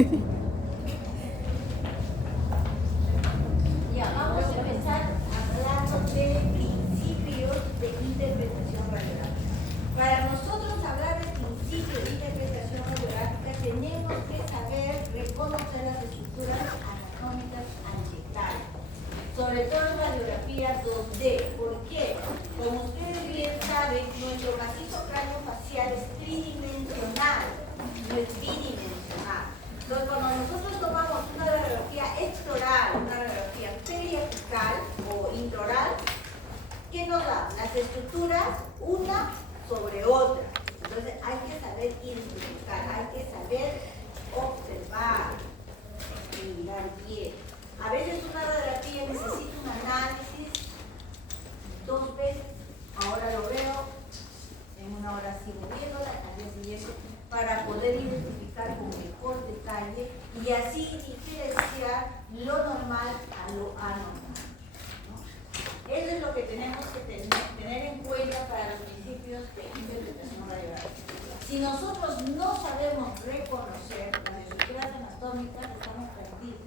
Ya, vamos a empezar hablando de principios de interpretación radiográfica. Para nosotros hablar de principios de interpretación radiográfica tenemos que saber reconocer las estructuras anatómicas ambientales, sobre todo en radiografía 2D. ¿Por qué? Como ustedes bien saben, nuestro macizo craneofacial es tridimensional, no es bidimensional. Entonces, cuando nosotros tomamos una radiografía extraoral, una radiografía periapical o intraoral, ¿qué nos da? Las estructuras una sobre otra. Entonces, hay que saber identificar, hay que saber observar y mirar bien. A veces una radiografía necesita un análisis 2 veces. Ahora lo veo, en una hora sigo viéndola, al día siguiente, para poder identificar con mejor detalle y así diferenciar lo normal a lo anormal, ¿no? Eso es lo que tenemos que tener en cuenta para los principios de interpretación radiográfica. Si nosotros no sabemos reconocer las estructuras anatómicas, estamos perdidos.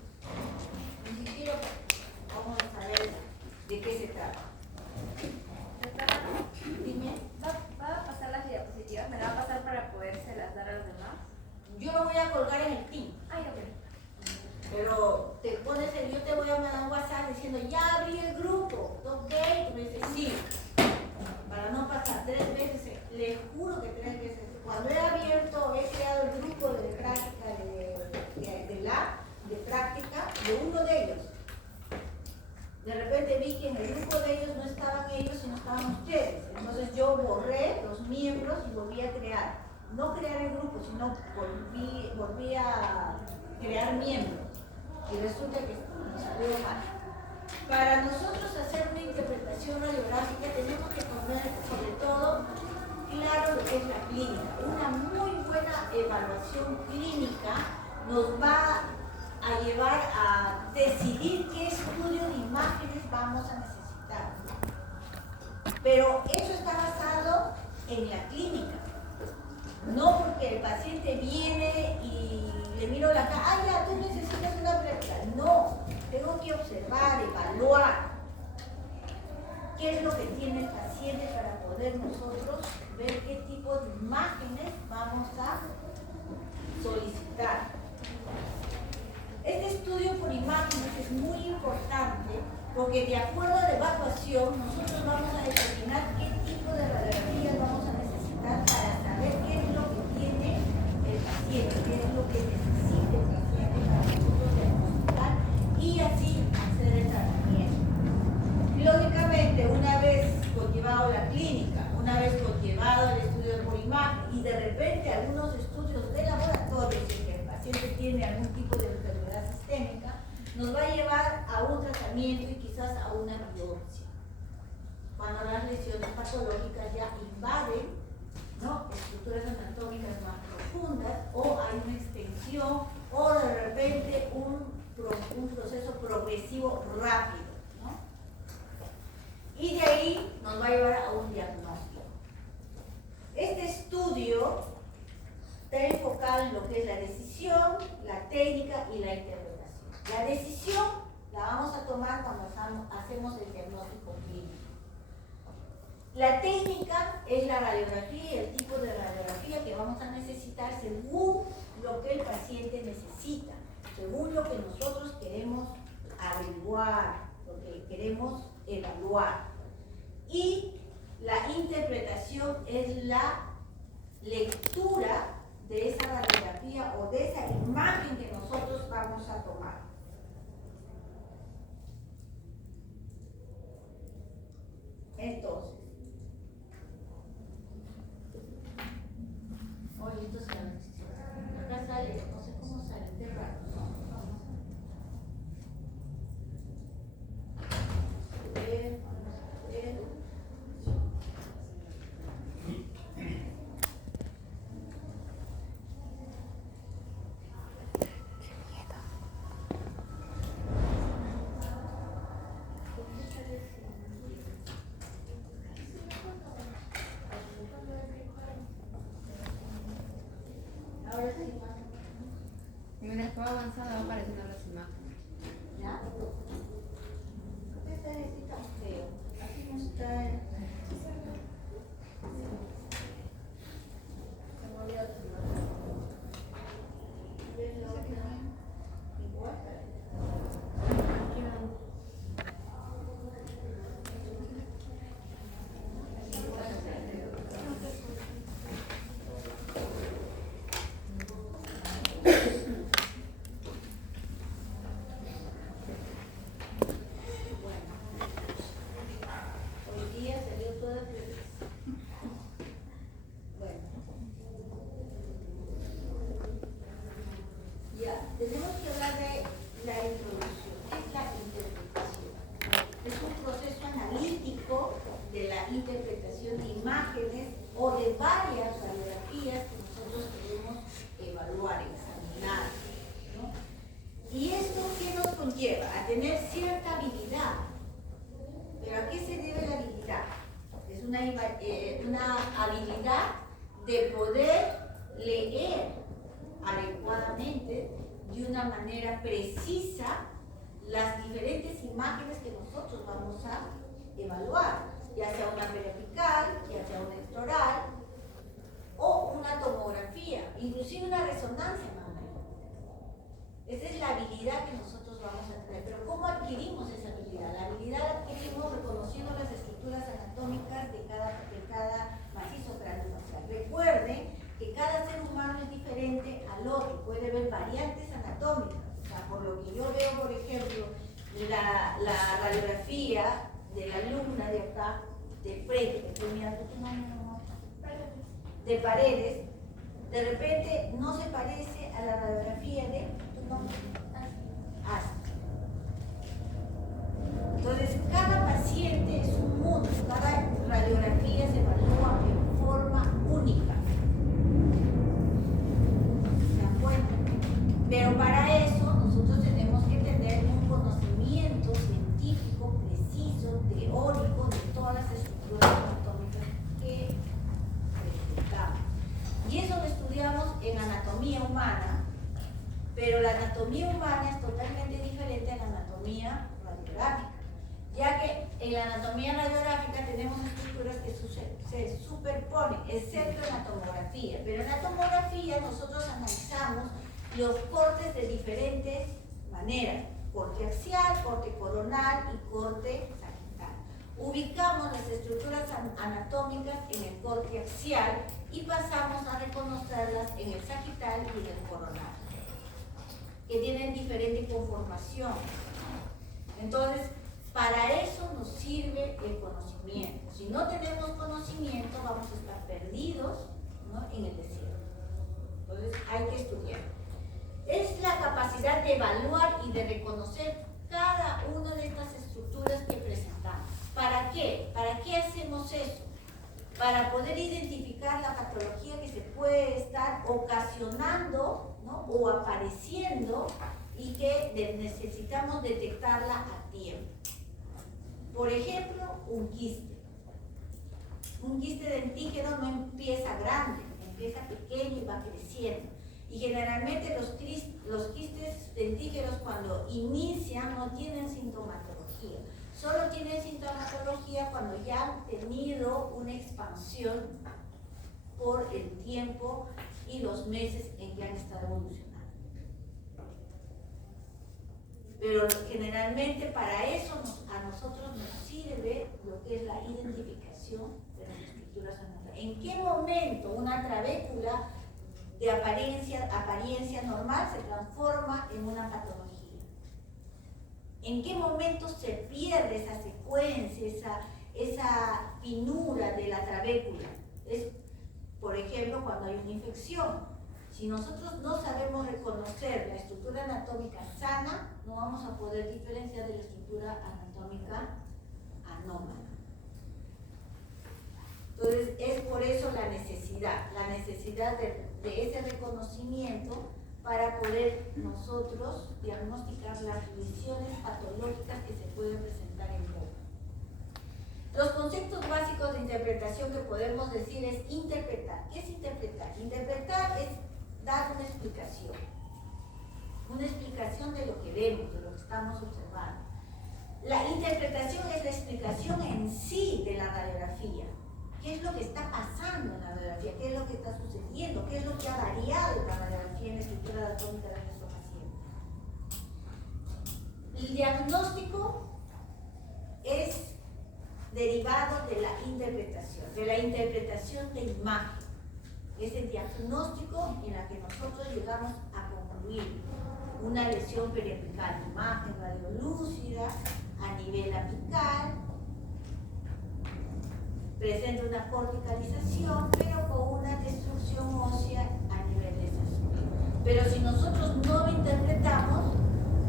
Ni siquiera vamos a saber de qué se trata. Dime. ¿Va a pasar las diapositivas? ¿Me la va a pasar para podérselas dar a los demás? Yo lo voy a colgar en el team. Ay, ok. Pero te pones yo te voy a mandar un WhatsApp diciendo, ya abrí el grupo, ¿ok? Tú me dices, sí. Para no pasar 3 veces, les juro que 3 veces. Cuando he abierto, he creado el grupo de práctica de práctica de uno de ellos. De repente vi que en el grupo de ellos no estaban ellos, sino estaban ustedes. Entonces yo borré los miembros y volví a crear. No crear el grupo, sino volví a crear miembros. Y resulta que nos salió mal. Para nosotros hacer una interpretación radiográfica tenemos que poner sobre todo claro lo que es la clínica. Una muy buena evaluación clínica nos va a llevar a decidir qué estudio de imágenes vamos a necesitar. Pero eso está basado en la clínica. No porque el paciente viene y le miro la cara, ah, ya, tú necesitas una práctica. No, tengo que observar, evaluar qué es lo que tiene el paciente para poder nosotros ver qué tipo de imágenes vamos a solicitar. Este estudio por imágenes es muy importante porque de acuerdo a la evaluación nosotros vamos a determinar qué tipo de radiografías vamos a necesitar para saber qué es lo que tiene el paciente, qué es lo que necesita el paciente para nosotros diagnosticar y así hacer el tratamiento. Lógicamente, una vez conllevado la clínica, una vez conllevado el estudio por imagen y de repente algunos estudios de laboratorio en que el paciente tiene algún tipo de enfermedad sistémica, nos va a llevar a un tratamiento y quizás a una biopsia. Cuando las lesiones patológicas ya invaden, ¿no?, estructuras anatómicas más profundas o hay una extensión o de repente un proceso progresivo rápido, ¿no? Y de ahí nos va a llevar a un diagnóstico. Este estudio está enfocado en lo que es la decisión, la técnica y la interpretación. La decisión la vamos a tomar cuando hacemos el diagnóstico clínico. La técnica es la radiografía y el tipo de radiografía que vamos a necesitar según lo que el paciente necesita, según lo que nosotros queremos averiguar, lo que queremos evaluar. Y la interpretación es la lectura de esa radiografía o de esa imagen que nosotros vamos a tomar. Entonces, oye, esto es la decisión. Acá sale, no sé cómo sale, qué raro. Ahora sí. Mira. lleva a tener cierta habilidad. ¿Pero a qué se debe la habilidad? Es una habilidad de poder leer adecuadamente, de una manera precisa, las diferentes imágenes que nosotros vamos a evaluar, ya sea una periapical, ya sea una electoral, o una tomografía, inclusive una resonancia magnética. Esa es la habilidad que nosotros vamos a tener. Pero ¿cómo adquirimos esa habilidad? La habilidad la adquirimos reconociendo las estructuras anatómicas de cada macizo craneofacial. Recuerden que cada ser humano es diferente al otro, puede haber variantes anatómicas. O sea, por lo que yo veo, por ejemplo, la radiografía de la alumna de acá, de frente, que estoy mirando tu nombre, de Paredes, de repente no se parece a la radiografía de tu nombre. Entonces, cada paciente es un mundo, cada radiografía se evalúa en forma única. ¿Se dan cuenta? Pero para eso nosotros tenemos que tener un conocimiento científico, preciso, teórico de todas las estructuras anatómicas que presentamos. Y eso lo estudiamos en anatomía humana, pero la anatomía humana es totalmente diferente a la anatomía radiográfica, ya que en la anatomía radiográfica tenemos estructuras que se superponen, excepto en la tomografía. Pero en la tomografía nosotros analizamos los cortes de diferentes maneras: corte axial, corte coronal y corte sagital. Ubicamos las estructuras anatómicas en el corte axial y pasamos a reconocerlas en el sagital y en el coronal, que tienen diferente conformación. Entonces, para eso nos sirve el conocimiento. Si no tenemos conocimiento, vamos a estar perdidos, ¿no?, en el desierto. Entonces, hay que estudiar. Es la capacidad de evaluar y de reconocer cada una de estas estructuras que presentamos. ¿Para qué? ¿Para qué hacemos eso? Para poder identificar la patología que se puede estar ocasionando, ¿no?, o apareciendo, y que necesitamos detectarla a tiempo. Por ejemplo, un quiste. Un quiste dentígeno no empieza grande, empieza pequeño y va creciendo. Y generalmente los quistes dentígenos, cuando inician, no tienen sintomatología. Solo tienen sintomatología cuando ya han tenido una expansión por el tiempo y los meses en que han estado evolucionando. Pero generalmente para eso a nosotros nos sirve lo que es la identificación de las estructuras anatómicas. ¿En qué momento una trabécula de apariencia normal se transforma en una patología? ¿En qué momento se pierde esa secuencia, esa finura de la trabécula? Es, por ejemplo, cuando hay una infección. Si nosotros no sabemos reconocer la estructura anatómica sana, no vamos a poder diferenciar de la estructura anatómica anómala. Entonces, es por eso la necesidad de ese reconocimiento para poder nosotros diagnosticar las lesiones patológicas que se pueden presentar en boca. Los conceptos básicos de interpretación que podemos decir es interpretar. ¿Qué es interpretar? Interpretar es dar una explicación de lo que vemos, de lo que estamos observando. La interpretación es la explicación en sí de la radiografía. ¿Qué es lo que está pasando en la radiografía? ¿Qué es lo que está sucediendo? ¿Qué es lo que ha variado en la radiografía en la estructura anatómica de nuestro paciente? El diagnóstico es derivado de la interpretación de imagen. Es el diagnóstico en la que nosotros llegamos a concluir una lesión periapical, imagen radiolúcida a nivel apical, presenta una corticalización, pero con una destrucción ósea a nivel de esa zona. Pero si nosotros no lo interpretamos,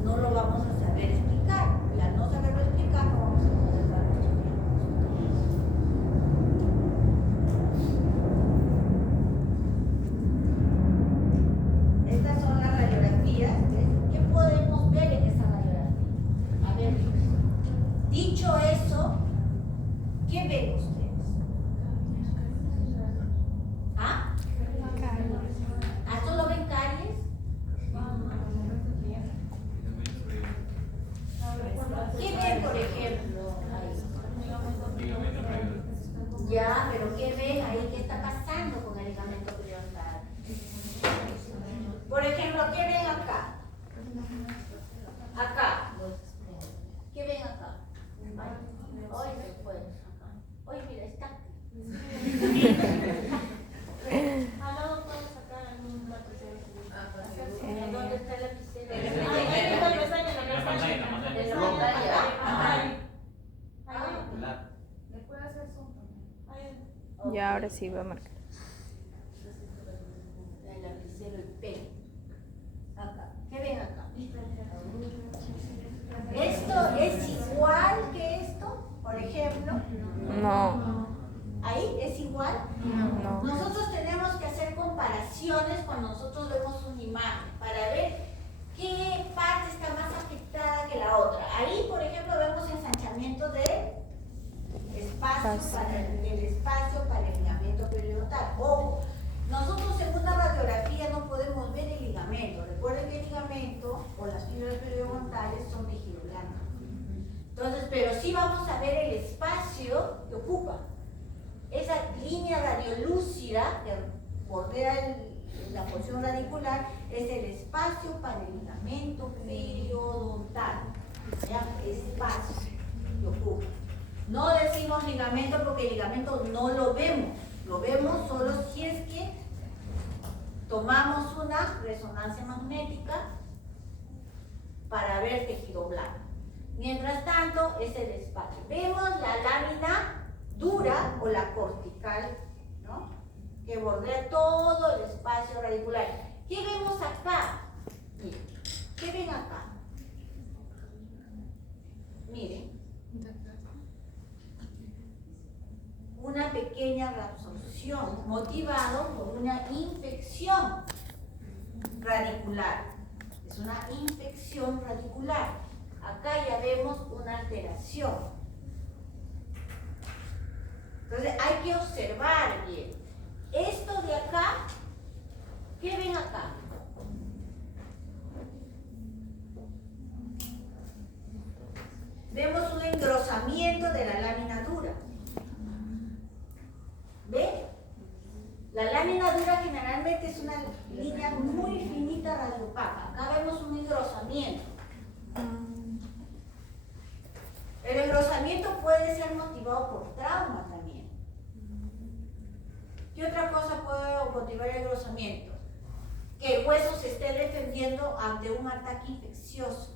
no lo vamos a saber explicar. Y al no saberlo explicar, no vamos a poder dar nuestro diagnóstico. Estas son las radiografías. ¿Qué podemos ver en esta radiografía? por ejemplo, ahí? Ya, pero ¿qué ven ahí? ¿Qué está pasando con el ligamento periodontal? Por ejemplo, ¿qué ven acá? Acá. ¿Qué ven acá? Hoy se fue. Hoy mira, está. Al lado puedes sacar algún lapicero. ¿Dónde está el lapicero? En la pantalla. ¿Le puedo hacer zoom? Ya ahora sí voy a marcar. El lapicero, el pelo. Acá. ¿Qué ven acá? ¿Esto es igual que esto? Por ejemplo. No, ¿Ahí es igual? no. Nosotros tenemos que hacer comparaciones cuando nosotros vemos una imagen para ver qué parte está más afectada que la otra. Ahí, por ejemplo, vemos ensanchamiento del espacio para el ligamento periodontal. Ojo, nosotros en una radiografía no podemos ver el ligamento. Recuerden que el ligamento o las fibras periodontales son tejido blanco. Entonces, pero sí vamos a ver el espacio que ocupa. Esa línea radiolúcida que bordea la porción radicular es el espacio para el ligamento periodontal. ¿Ya? Espacio que ocupa. No decimos ligamento porque el ligamento no lo vemos solo si es que tomamos una resonancia magnética para ver tejido blanco. Mientras tanto, es el espacio. Vemos la lámina dura o la cortical, ¿no? Que bordea todo el espacio radicular. ¿Qué vemos acá? Miren, ¿qué ven acá? Miren. Una pequeña reabsorción motivado por una infección radicular. Es una infección radicular. Acá ya vemos una alteración. Entonces hay que observar bien. Esto de acá, ¿qué ven acá? Vemos un engrosamiento de la lámina dura. ¿Ve? La lámina dura generalmente es una línea muy finita radiopaca. Acá vemos un engrosamiento. El engrosamiento puede ser motivado por trauma también. ¿Qué otra cosa puede motivar el engrosamiento? Que el hueso se esté defendiendo ante un ataque infeccioso.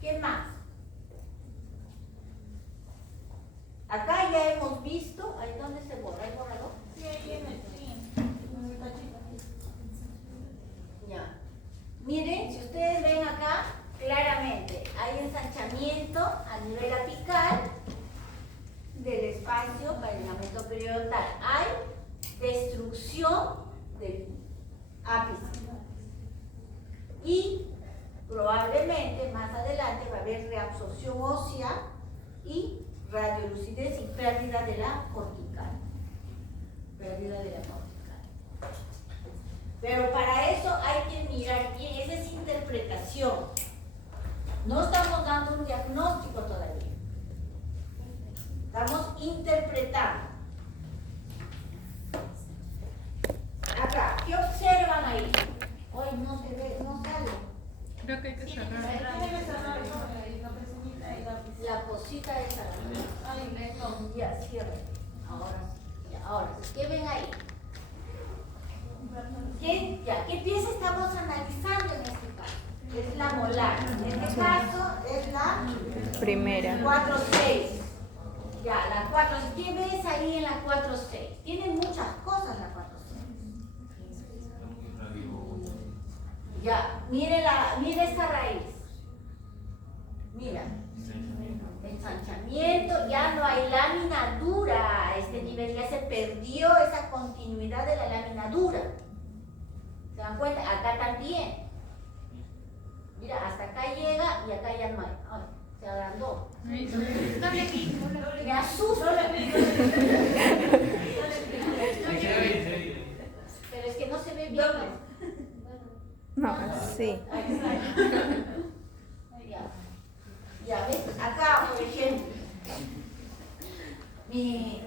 ¿Qué más? Acá ya hemos visto, ¿ahí dónde se borra el borrador? Sí, ahí en el ya. Miren, si ustedes ven acá, claramente hay ensanchamiento a nivel apical del espacio para el ligamento periodontal. Hay destrucción del ápice. Y probablemente más adelante va a haber reabsorción ósea y radiolucidez y pérdida de la cortical. Pérdida de la cortical. Pero para eso hay que mirar bien, esa es interpretación. No estamos dando un diagnóstico todavía. Estamos interpretando. Acá, ¿qué observan ahí? Hoy no se ve, no sale. Creo que hay que cerrar. La cosita esa. Ya, cierre. Ahora sí. Ya, ahora sí. ¿Qué ven ahí? ¿Qué pieza estamos analizando en este caso? Es la molar. En este caso es la Primera. 4-6. Ya, la 4. ¿Qué ves ahí en la 4-6? Tiene muchas cosas la 4-6. Ya, mire esta raíz. Mira. Ensanchamiento, ya no hay lámina dura a este nivel, ya se perdió esa continuidad de la lámina dura. ¿Se dan cuenta? Acá también. Mira, hasta acá llega y acá ya no hay. Ay, se agrandó. Me asusta. Pero es que no se ve bien. No, sí. Ya.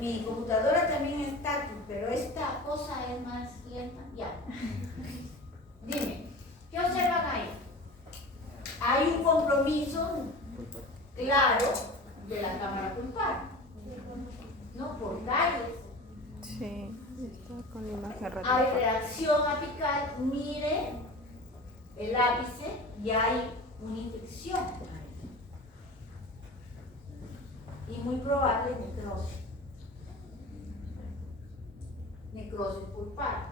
mi computadora también es táctil, pero esta cosa es más lenta. Ya. Dime, ¿qué observan ahí? Hay un compromiso claro de la cámara pulpar. No por calles. Sí, está con la imagen Hay retratada. reacción apical, mire el ápice y hay una infección. Y muy probable necrosis. Necrosis pulpar.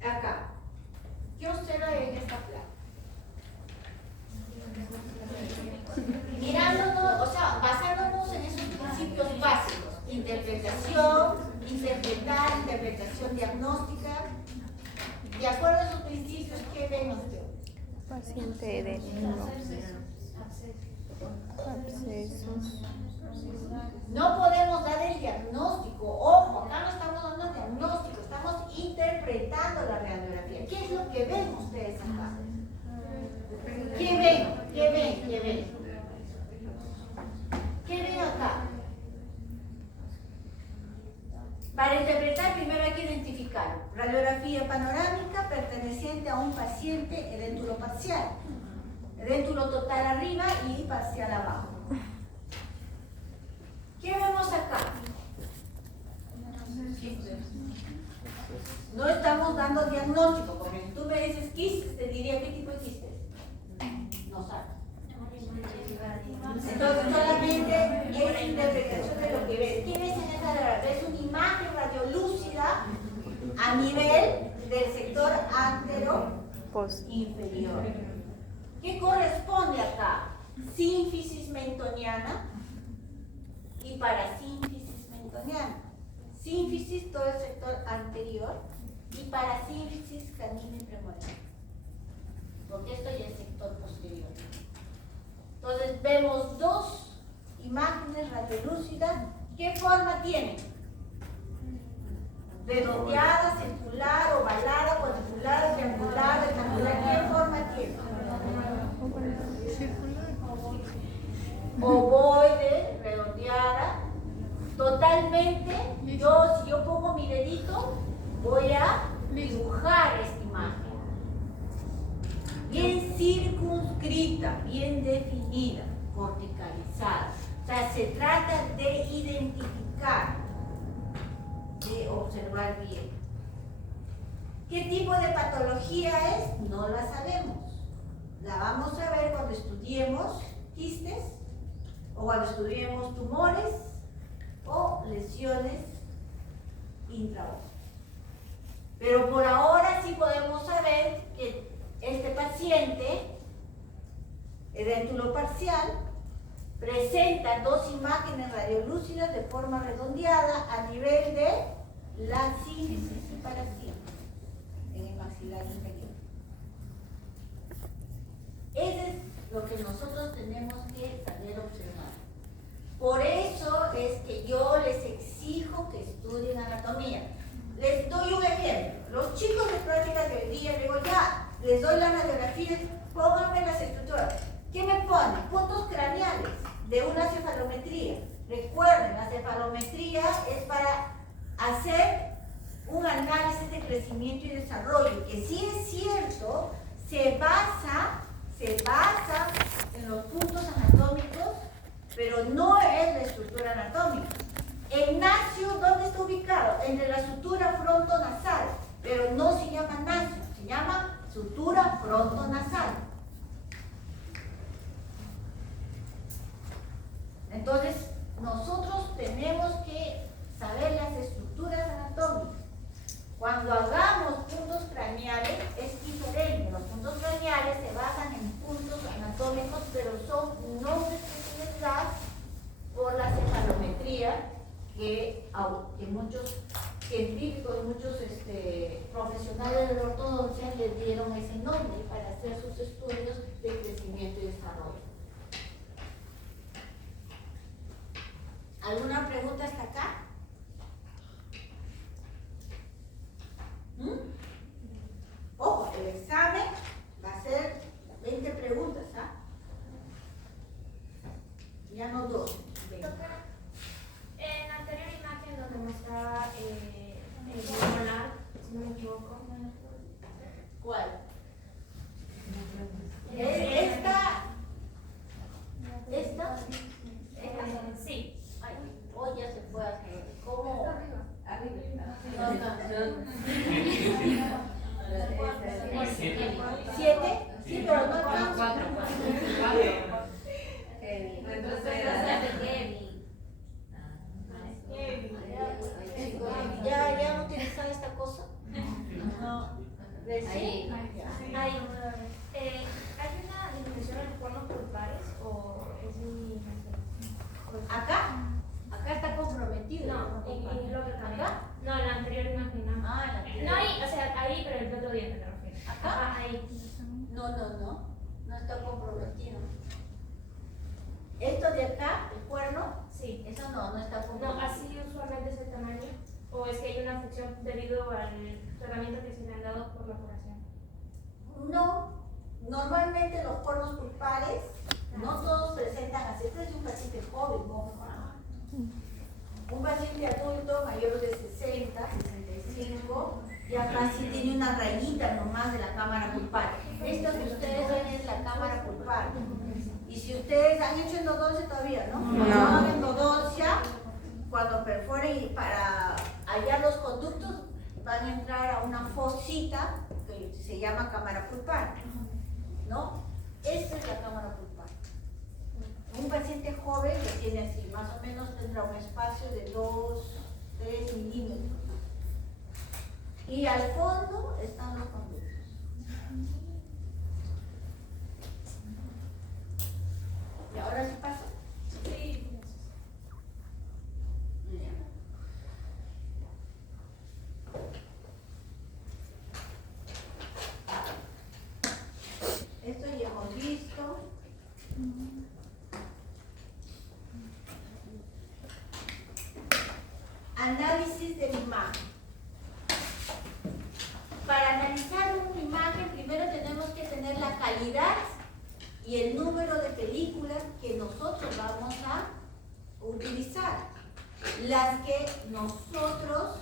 Acá, ¿qué observa en esta placa? Mirándonos, o sea, basándonos en esos principios básicos, interpretación, interpretación diagnóstica, de acuerdo a esos principios, ¿qué ven ustedes? Paciente de abscesos. No podemos dar el diagnóstico, ojo, acá no estamos dando diagnóstico, estamos interpretando la radiografía. ¿Qué es lo que ven ustedes acá? ¿Qué ven? ¿Qué ven? ¿Qué ven? ¿Qué ven acá? Para interpretar primero hay que identificar radiografía panorámica perteneciente a un paciente edéntulo parcial, edéntulo total arriba y parcial abajo. ¿Qué vemos acá? No estamos dando diagnóstico, porque si tú me dices quistes, te diría qué tipo de quistes. No sabes. Entonces solamente es interpretación de lo que ves. ¿Qué ves en esta radiografía? Ves una imagen radiolúcida a nivel del sector antero inferior. ¿Qué corresponde acá? Sínfisis mentoniana y parasínfisis mentoniana. Sínfisis todo el sector anterior y parasínfisis canino y premolar. Porque esto ya es sector posterior. Entonces vemos dos imágenes radiolúcidas. ¿Qué forma tienen? Redondeada, circular, ovalada, cuadricular, triangular, rectangular. ¿Qué forma tiene? Ovoide, redondeada, totalmente. Si yo pongo mi dedito, voy a dibujar esta imagen. Bien circunscrita, bien definida, corticalizada. O sea, se trata de identificar, de observar bien. ¿Qué tipo de patología es? No la sabemos. La vamos a ver cuando estudiemos quistes, o cuando estudiemos tumores o lesiones intraóseas. Pero por ahora sí podemos saber que este paciente, edéntulo parcial, presenta dos imágenes radiolúcidas de forma redondeada a nivel de la sínfisis y parasínfisis en el maxilar inferior. Eso es lo que nosotros tenemos que saber observar. Por eso es que yo les exijo que estudien anatomía. Les doy un ejemplo. Los chicos de práctica de hoy día, digo ya, les doy la radiografía, pónganme las estructuras. ¿Qué me ponen? Puntos craneales de una cefalometría. Recuerden, la cefalometría es para hacer un análisis de crecimiento y desarrollo, que sí es cierto, se basa en los puntos anatómicos, pero no es la estructura anatómica. El nacio, ¿dónde está ubicado? Entre la sutura frontonasal, pero no se llama nacio, se llama sutura frontonasal. Entonces, nosotros tenemos que saber las estructuras anatómicas. Cuando hagamos puntos craneales es diferente. Los puntos craneales se basan en puntos anatómicos, pero son nombres que se les da por la cefalometría que muchos científicos, muchos profesionales de la ortodoncia le dieron ese nombre para hacer sus estudios de crecimiento y desarrollo. ¿Alguna pregunta hasta acá? Ojo, el examen va a ser 20 preguntas. pero no alcanzo. Cuatro. Entonces, ¿Ya no utilizan esta cosa? no. ¿Sí? Hay una disminución en los cuernos por pares o es mi... Acá está comprometido. No, en lo que ¿Acá? No, en la anterior imagen no. Ah, la anterior. No ahí, o sea, ahí, pero el otro diente me refiero. ¿Acá? Ajá, ahí. No está comprometido. Esto de acá, el cuerno, Sí. eso no está No, comprometido. así usualmente es el tamaño. ¿O es que hay una afección debido al tratamiento que se le han dado por la operación? No, normalmente los cuernos pulpares no todos presentan así. Este es un paciente joven, ¿no? Un paciente adulto mayor de 60, 65, ya casi tiene una rayita nomás de la cámara pulpar. Esto que ustedes ven es la cámara pulpar. Y si ustedes han hecho endodoncia todavía, ¿no? Cuando hagan endodoncia, cuando perforen y para hallar los conductos, van a entrar a una fosita que se llama cámara pulpar, ¿no? Esta es la cámara pulpar. Un paciente joven lo tiene así, más o menos tendrá un espacio de 2-3 milímetros. Y al fondo están los conductos. ¿Y ahora sí pasa? Sí. Esto ya hemos visto. Análisis de la imagen. Para analizar una imagen, primero tenemos que tener la calidad y el número de películas que nosotros vamos a utilizar. Las que nosotros,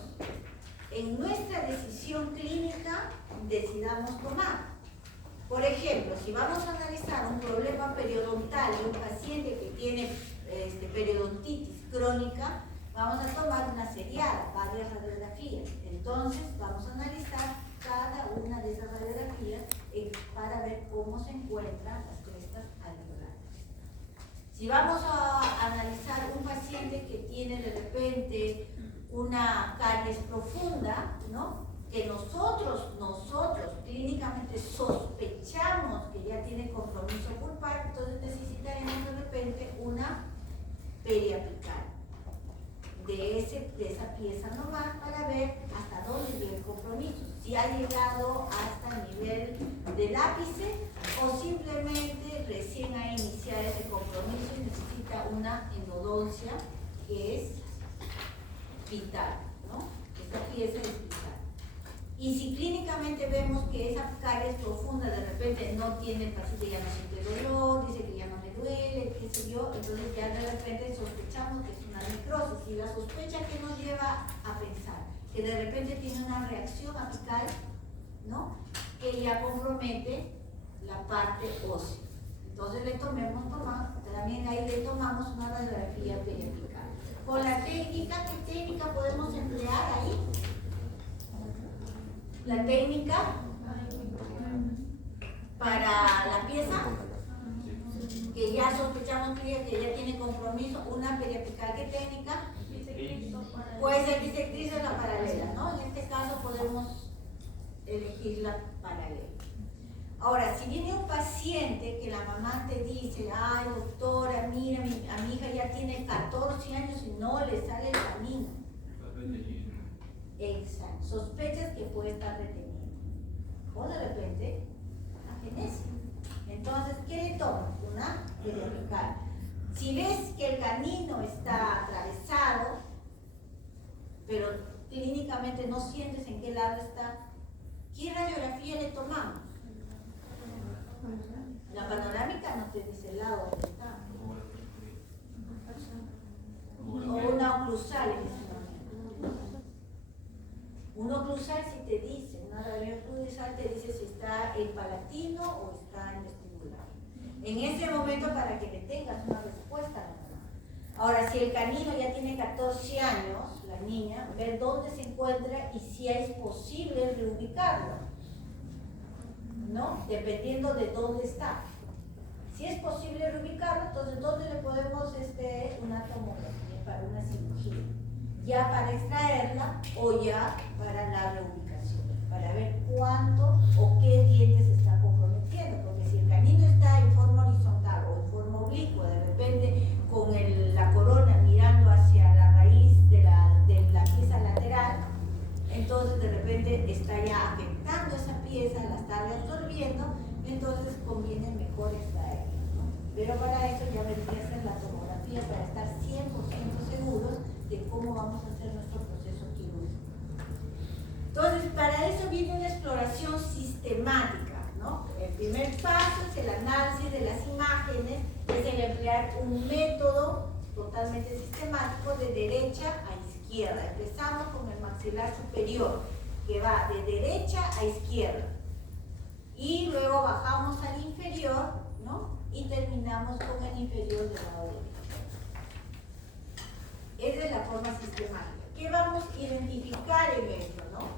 en nuestra decisión clínica, decidamos tomar. Por ejemplo, si vamos a analizar un problema periodontal de un paciente que tiene periodontitis crónica, vamos a tomar una seriada, varias radiografías. Entonces, vamos a analizar cada una de esas radiografías para ver cómo se encuentran las crestas alveolares. Si vamos a analizar un paciente que tiene de repente una caries profunda, ¿no? Que nosotros clínicamente sospechamos que ya tiene compromiso pulpar, entonces necesitaremos de repente una periapical de esa pieza nomás para ver hasta dónde llega el compromiso, si ha llegado hasta el nivel del ápice o simplemente recién ha iniciado ese compromiso y necesita una endodoncia que es vital, ¿no? Esta pieza es vital. Y si clínicamente vemos que esa caries profunda de repente no tiene, el paciente ya no siente dolor, dice que ya no le duele, qué sé yo, entonces ya de repente sospechamos que es una necrosis. Y la sospecha que nos lleva a pensar que de repente tiene una reacción apical, ¿no? Que ya compromete la parte ósea. Entonces también ahí le tomamos una radiografía periapical. Con la técnica, ¿qué técnica podemos emplear ahí? La técnica para la pieza que ya sospechamos que ya tiene compromiso, una periapical. ¿Qué técnica? Puede ser bisectriz o la paralela, ¿no? En este caso podemos elegir la paralela. Ahora, si viene un paciente que la mamá te dice, ay doctora, mira, a mi hija ya tiene 14 años y no le sale el camino. Exacto, sospechas que puede estar reteniendo. O de repente, agenesia. Entonces, ¿qué le tomas? Una periapical. Si ves que el canino está atravesado, pero clínicamente no sientes en qué lado está, ¿qué radiografía le tomamos? La panorámica no te dice el lado donde está. O una oclusal en ese momento. Un oclusal si te dice, una radiografía oclusal te dice si está en palatino o está en vestibular. En ese momento para que le tengas una respuesta a la mamá. Ahora, si el canino ya tiene 14 años, la niña, ver dónde se encuentra y si es posible reubicarlo. ¿no? Dependiendo de dónde está. Si es posible reubicarlo, entonces ¿dónde le podemos una tomografía para una cirugía? Ya para extraerla o ya para la reubicación, para ver cuánto o qué dientes se está comprometiendo, porque si el canino está en forma horizontal o en forma oblicua, de repente con la corona mirando hacia la raíz de la pieza lateral, entonces de repente está ya afectando esa pieza, la está reabsorbiendo, entonces conviene mejor extraerla, ¿no? Pero para eso ya vendría a ser la tomografía para estar 100% seguros de cómo vamos a hacer nuestro proceso quirúrgico. Entonces, para eso viene una exploración sistemática, ¿no? El primer paso es el análisis de las imágenes, es el emplear un método totalmente sistemático de derecha a izquierda. Empezamos con el maxilar superior, que va de derecha a izquierda. Y luego bajamos al inferior, ¿no? Y terminamos con el inferior del lado derecho. Esa es la forma sistemática. ¿Qué vamos a identificar en esto, no?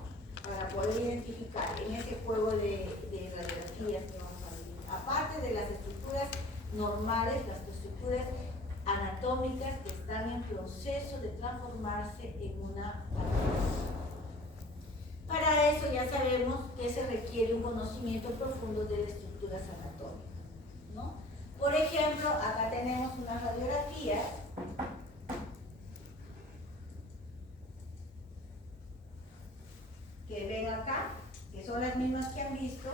Para poder identificar en ese juego de radiografías que vamos a ver. Aparte de las estructuras normales, las estructuras anatómicas que están en proceso de transformarse en una patología. Para eso ya sabemos que se requiere un conocimiento profundo de las estructuras anatómicas, ¿no? Por ejemplo, acá tenemos unas radiografías que ven acá, que son las mismas que han visto,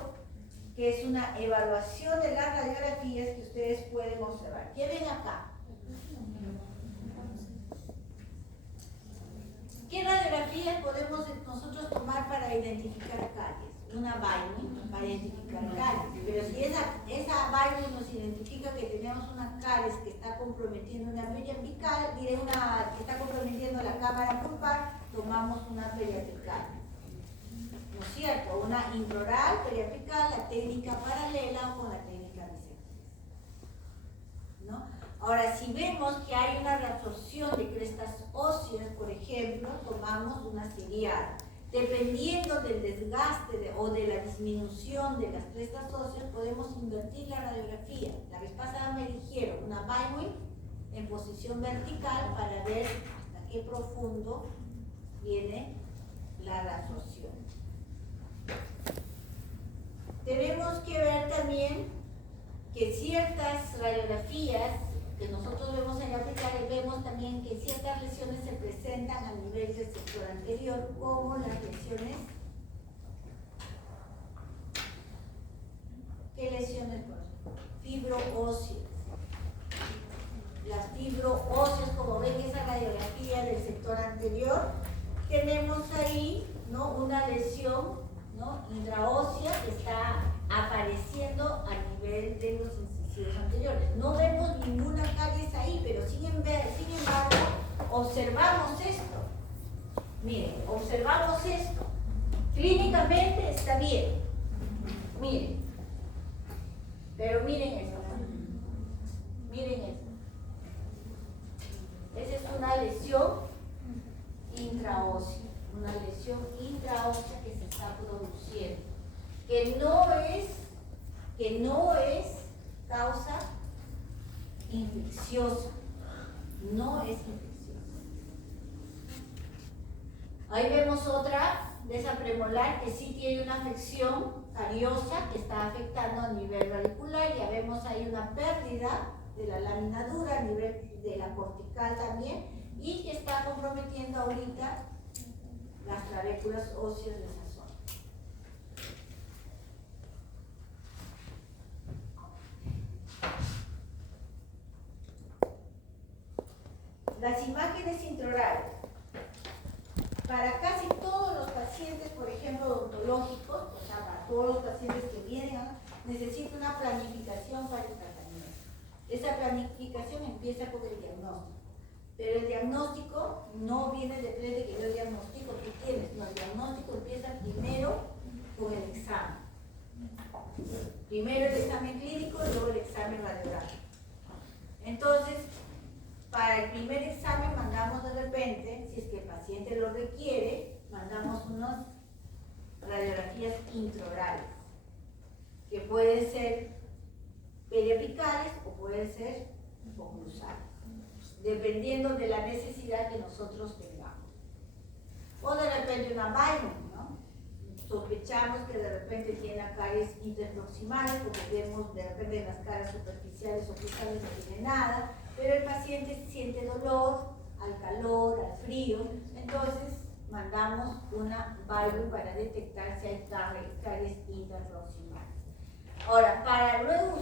que es una evaluación de las radiografías que ustedes pueden observar. ¿Qué ven acá? ¿Qué radiografías podemos nosotros tomar para identificar caries? Una Bywin para identificar caries, pero si esa Bywin nos identifica que tenemos una caries que está comprometiendo una periapical, que está comprometiendo la cámara pulpar, tomamos una periapical. ¿No es cierto? Una intraoral, periapical, la técnica paralela o con la técnica bisectriz, ¿no? Ahora, si vemos que hay una reabsorción de crestas óseas, por ejemplo, tomamos una ciliar. Dependiendo del desgaste o de la disminución de las crestas óseas, podemos invertir la radiografía. La vez pasada me dijeron una Bywin en posición vertical para ver hasta qué profundo viene la reabsorción. Tenemos que ver también que ciertas radiografías que nosotros vemos en la aplicar, vemos también que ciertas lesiones se presentan a nivel del sector anterior, como las lesiones. ¿Qué lesiones? Fibroóseas. Las fibroóseas, como ven esa radiografía del sector anterior, tenemos ahí, ¿no?, una lesión, ¿no?, intraósea que está apareciendo a nivel de los incisivos anteriores. No vemos ninguna caries ahí, pero sin embargo observamos esto. Miren, observamos esto. Clínicamente está bien. Miren. Pero miren esto. Miren esto. Esa es una lesión intraósea. Una lesión intraósea que se está produciendo. Que no es causa infecciosa. No es infecciosa. Ahí vemos otra de esa premolar que sí tiene una afección cariosa que está afectando a nivel radicular. Ya vemos ahí una pérdida de la lámina dura a nivel de la cortical también y que está comprometiendo ahorita las trabéculas óseas de esa zona. Las imágenes intraorales. Para casi todos los pacientes, por ejemplo, odontológicos, o sea, para todos los pacientes que vienen, necesita una planificación para el tratamiento. Esa planificación empieza con el diagnóstico. Pero el diagnóstico no viene de frente que yo diagnostico, tú tienes. No, el diagnóstico empieza primero con el examen. Primero el examen clínico y luego el examen radiográfico. Entonces, para el primer examen mandamos de repente, si es que el paciente lo requiere, mandamos unas radiografías intraorales. que pueden ser periapicales o pueden ser oclusales, dependiendo de la necesidad que nosotros tengamos. O de repente una Bynum, ¿no? Sospechamos que de repente tiene caries interproximales, porque vemos de repente en las caras superficiales oclusales no tiene nada, pero el paciente siente dolor al calor, al frío, entonces mandamos una Bynum para detectar si hay caries interproximales. Ahora, para luego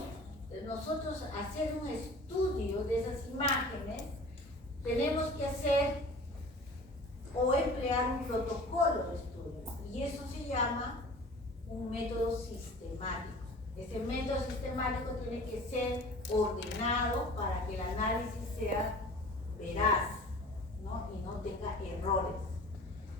nosotros hacer un estudio de esas imágenes, tenemos que hacer o emplear un protocolo de estudio, y eso se llama un método sistemático. Ese método sistemático tiene que ser ordenado para que el análisis sea veraz, ¿no? Y no tenga errores.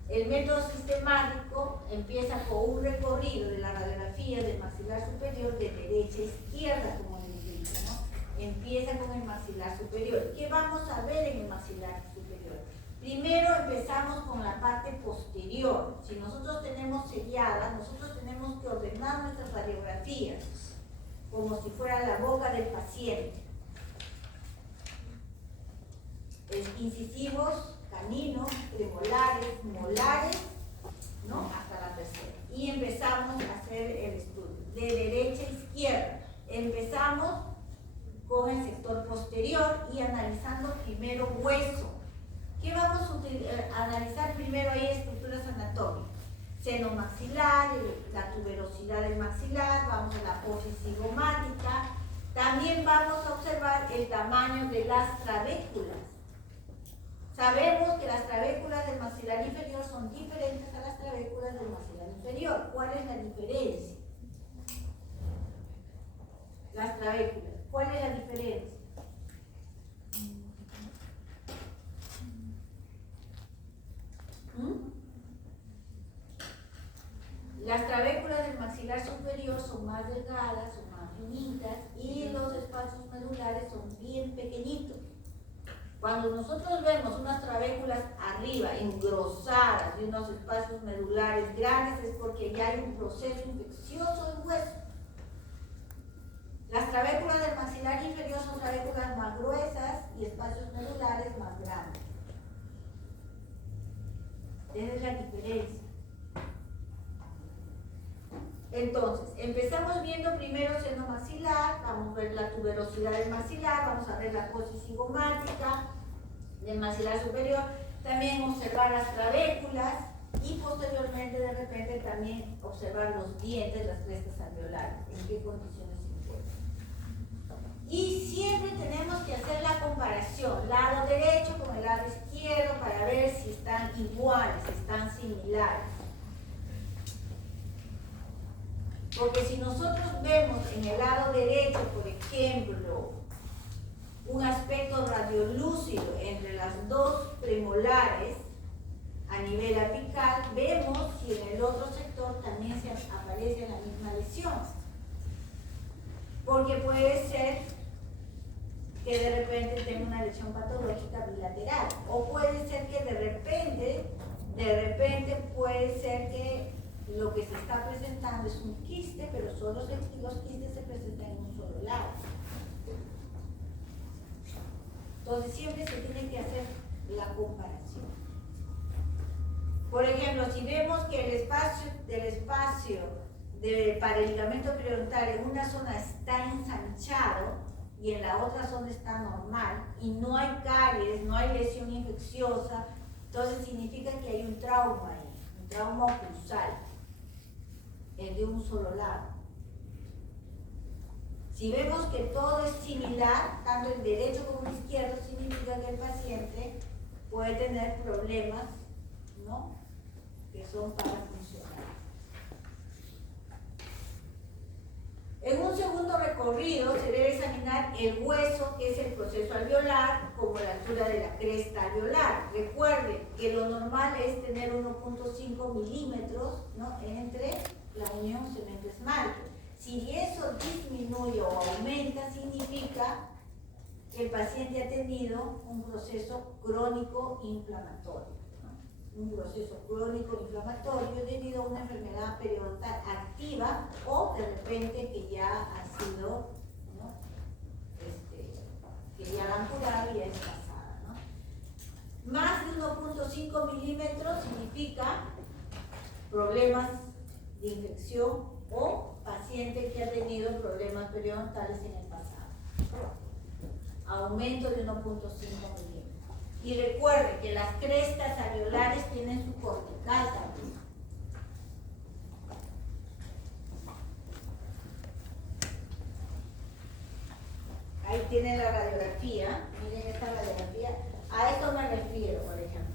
El método sistemático empieza con un recorrido de la radiografía del maxilar superior de derecha a izquierda, como les digo, ¿no? Empieza con el maxilar superior. ¿Qué vamos a ver en el maxilar superior? Primero empezamos con la parte posterior. Si nosotros tenemos seriadas, nosotros tenemos que ordenar nuestras radiografías como si fuera la boca del paciente. Incisivos, caninos, premolares, molares, ¿no? Hasta la tercera. Y empezamos a hacer el estudio de derecha a izquierda. Empezamos con el sector posterior y analizando primero hueso. ¿Qué vamos a analizar primero ahí? Estructuras anatómicas. Seno maxilar, la tuberosidad del maxilar, vamos a la apófisis cigomática. También vamos a observar el tamaño de las trabéculas. Sabemos que las trabéculas del maxilar inferior son diferentes a las trabéculas del maxilar inferior. ¿Cuál es la diferencia? Las trabéculas. ¿Cuál es la diferencia? Las trabéculas del maxilar superior son más delgadas, son más finitas, y los espacios medulares son bien pequeñitos. Cuando nosotros vemos unas trabéculas arriba, engrosadas, y unos espacios medulares grandes, es porque ya hay un proceso infeccioso del hueso. Las trabéculas del maxilar inferior son trabéculas más gruesas y espacios medulares más grandes. Esa es la diferencia. Entonces, empezamos viendo primero seno maxilar, vamos a ver la tuberosidad del maxilar, vamos a ver la apófisis cigomática del maxilar superior, también observar las trabéculas y posteriormente de repente también observar los dientes, las crestas alveolares, en qué condiciones se encuentran. Y siempre tenemos que hacer la comparación, lado derecho con el lado izquierdo, para ver si están iguales, si están similares. Porque si nosotros vemos en el lado derecho, por ejemplo, un aspecto radiolúcido entre las dos premolares a nivel apical, vemos si en el otro sector también se aparece la misma lesión. Porque puede ser que de repente tenga una lesión patológica bilateral, o puede ser que de repente puede ser que lo que se está presentando es un quiste, pero solo los quistes se presentan en un solo lado. Entonces siempre se tiene que hacer la comparación. Por ejemplo, si vemos que el espacio para el ligamento periodontal en una zona está ensanchado y en la otra zona está normal y no hay caries, no hay lesión infecciosa, entonces significa que hay un trauma ahí, un trauma oclusal, el de un solo lado. Si vemos que todo es similar, tanto el derecho como el izquierdo, significa que el paciente puede tener problemas, ¿no?, que son parafuncionales. En un segundo recorrido se debe examinar el hueso, que es el proceso alveolar, como la altura de la cresta alveolar. Recuerden que lo normal es tener 1.5 milímetros, ¿no?, entre la unión cemento-esmalte. Si eso disminuye o aumenta, significa que el paciente ha tenido un proceso crónico inflamatorio, ¿no? un proceso crónico inflamatorio debido a una enfermedad periodontal activa o de repente que ya ha sido, ¿no? Que ya la han curado y ya es pasada, ¿no? Más de 1.5 milímetros significa problemas de infección o paciente que ha tenido problemas periodontales en el pasado. Aumento de 1.5 milímetros. Y recuerde que las crestas alveolares tienen su cortical también. Ahí tienen la radiografía. Miren esta radiografía. A esto me refiero, por ejemplo.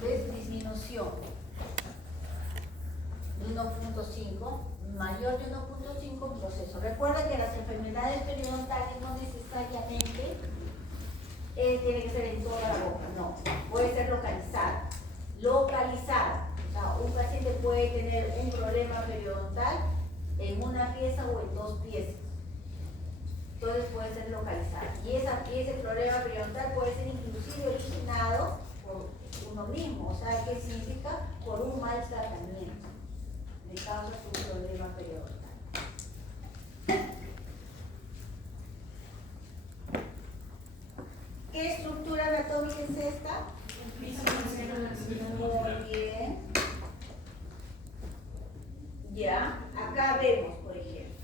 ¿Ves? Disminución de 1.5, mayor de 1.5 proceso. Recuerda que las enfermedades periodontales no necesariamente tiene que ser en toda la boca, no, puede ser localizada. Localizada, o sea, un paciente puede tener un problema periodontal en una pieza o en dos piezas. Entonces puede ser localizada. Y ese problema periodontal puede ser inclusive originado por uno mismo, o sea, ¿qué significa? Por un mal tratamiento. Le causa su problema periodontal. ¿Qué estructura anatómica es esta? Muy bien. Ya, acá vemos, por ejemplo.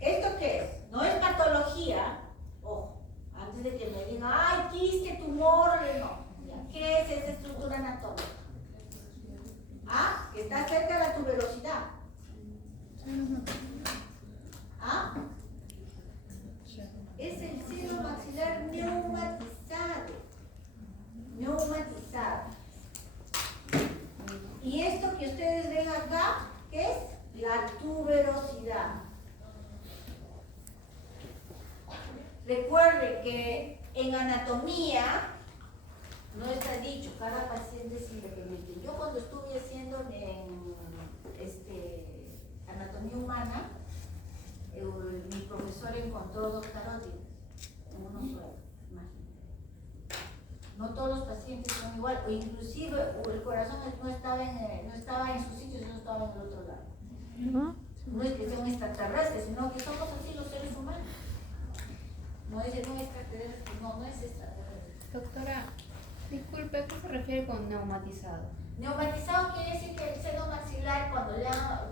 ¿Esto qué es? No es patología. Ojo, antes de que me digan, ay, quiste, tumor, no. ¿Qué es esa estructura anatómica? ¿Ah? Que está cerca de la tuberosidad. ¿Ah? Es el seno maxilar neumatizado. Neumatizado. Y esto que ustedes ven acá, ¿qué es? La tuberosidad. Recuerde que en anatomía no está dicho, cada paciente es independiente. Yo cuando estuve haciendo en anatomía humana, mi profesor encontró 2 carótidas en uno solo, imagínate. No todos los pacientes son igual, o inclusive el corazón no estaba en su sitio, sino estaba en el otro lado. No es que sea un extraterrestre, sino que somos así los seres humanos. No es un extraterrestre, no es extraterrestre. Doctora, disculpe, ¿a qué se refiere con neumatizado? Neumatizado quiere decir que el seno maxilar cuando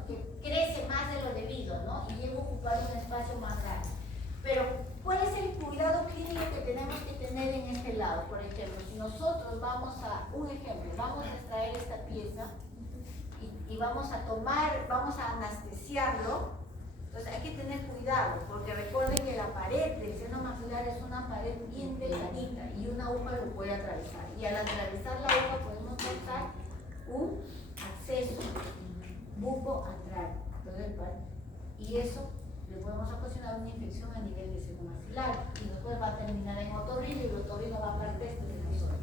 que crece más de lo debido, ¿no? Y llega a ocupar un espacio más grande. Pero, ¿cuál es el cuidado clínico que tenemos que tener en este lado? Por ejemplo, si nosotros vamos a extraer esta pieza y vamos a anestesiarlo, entonces hay que tener cuidado, porque recuerden que la pared del seno maxilar es una pared bien delgadita y una aguja lo puede atravesar. Y al atravesar la aguja podemos causar un acceso buco-antral. Y eso le podemos ocasionar una infección a nivel de seno maxilar. Y después va a terminar en otorrino y el otorrino va a hablar de esto de nosotros.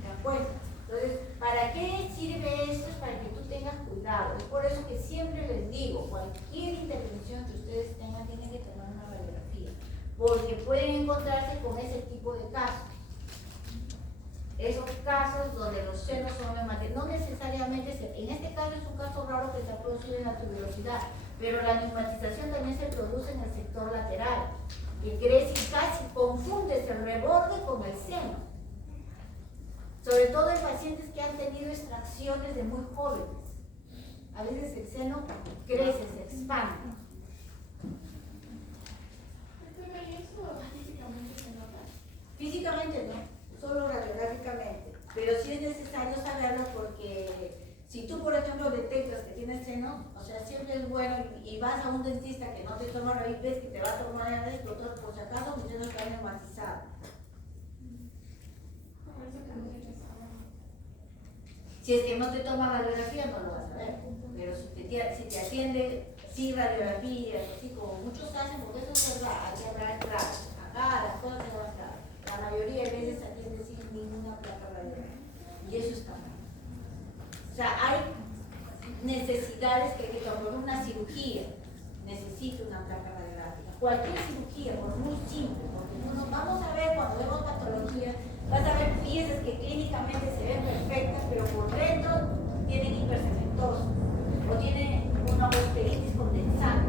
¿De acuerdo? Entonces, ¿para qué sirve esto? Es para que tú tengas cuidado. Es por eso que siempre les digo, cualquier intervención que ustedes tengan, tienen que tener una radiografía. Porque pueden encontrarse con ese tipo de casos. Esos casos donde los senos son neumáticos, no necesariamente, en este caso es un caso raro que se ha producido en la tuberosidad, pero la neumatización también se produce en el sector lateral, que crece y casi confundes el reborde con el seno. Sobre todo en pacientes que han tenido extracciones de muy jóvenes. A veces el seno crece, se expande. Físicamente no, solo radiográficamente. Pero sí es necesario saberlo porque si tú, por ejemplo, detectas que tienes seno, o sea, siempre es bueno y vas a un dentista que no te toma raíz, ves que te va a tomar el raíz, doctor, por si acaso mi seno está neumatizado. Si es que no te toma radiografía, no lo vas a ver. Pero si te atiende sin radiografía, así como muchos hacen, porque eso es verdad, hay que hablar claro. Acá las cosas se van claro. La mayoría de veces atiende sin ninguna placa radiográfica. Y eso está mal. O sea, hay necesidades que por una cirugía necesita una placa radiográfica. Cualquier cirugía, por muy simple, porque no piensas que clínicamente se ven perfectas, pero por dentro tienen hipercematosis o tienen una vasculitis condensante.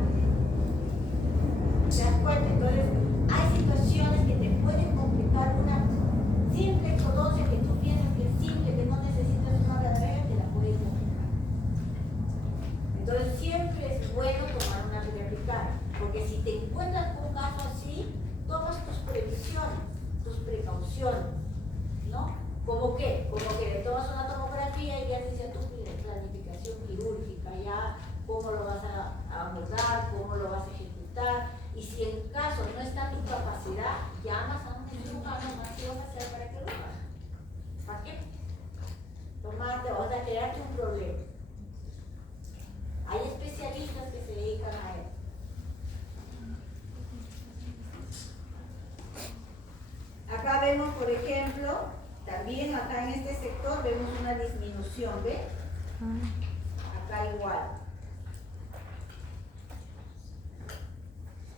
¿Te das cuenta? Entonces, hay situaciones que te pueden complicar una simple exodoncia que tú piensas que es simple, que no necesitas una radiografía, te la puede complicar. Entonces, siempre es bueno tomar una radiografía, porque si te encuentras con un caso así, tomas tus previsiones, tus precauciones, ¿no? ¿Cómo qué? Como que le tomas una tomografía y ya te dice tu planificación quirúrgica, ya cómo lo vas a abordar, cómo lo vas a ejecutar, y si en caso no está en tu capacidad, llamas a un cirujano más que vas a hacer para que lo haga. ¿Para qué? Tomarte, o sea, crearte un problema. Hay especialistas que se dedican a eso. Acá vemos, por ejemplo, también acá en este sector vemos una disminución, ¿ve? Acá igual.